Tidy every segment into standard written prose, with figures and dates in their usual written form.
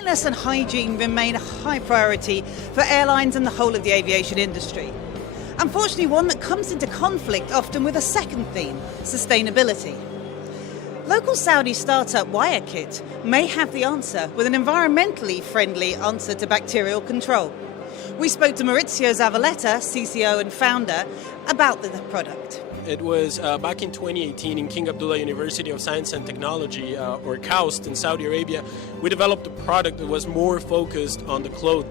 Cleanliness and hygiene remain a high priority for airlines and the whole of the aviation industry. Unfortunately, one that comes into conflict often with a second theme, sustainability. Local Saudi startup Wayakit may have the answer with an environmentally friendly answer to bacterial control. We spoke to Mauricio Zavaleta, CCO and founder, about the product. It was back in 2018 in King Abdullah University of Science and Technology, or KAUST in Saudi Arabia. We developed a product that was more focused on the cloth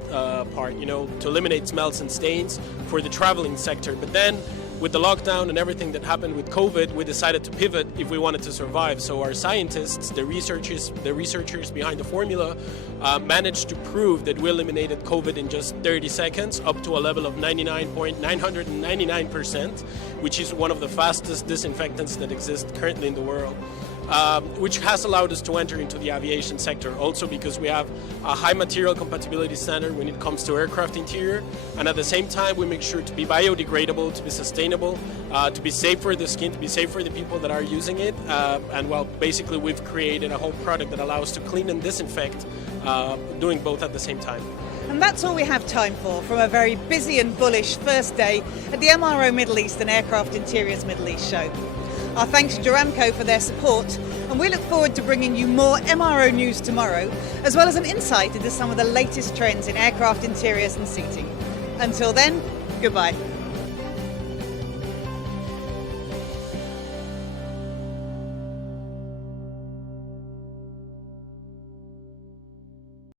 part, to eliminate smells and stains for the traveling sector. But then with the lockdown and everything that happened with COVID, we decided to pivot if we wanted to survive. So our scientists, the researchers behind the formula, managed to prove that we eliminated COVID in just 30 seconds, up to a level of 99.999%, which is one of the fastest disinfectants that exist currently in the world. Which has allowed us to enter into the aviation sector, also because we have a high material compatibility standard when it comes to aircraft interior, and at the same time we make sure to be biodegradable, to be sustainable, to be safe for the skin, to be safe for the people that are using it, and well, basically we've created a whole product that allows to clean and disinfect, doing both at the same time. And that's all we have time for from a very busy and bullish first day at the MRO Middle East and Aircraft Interiors Middle East show. Our thanks to Joramco for their support, and we look forward to bringing you more MRO news tomorrow, as well as an insight into some of the latest trends in aircraft interiors and seating. Until then, goodbye.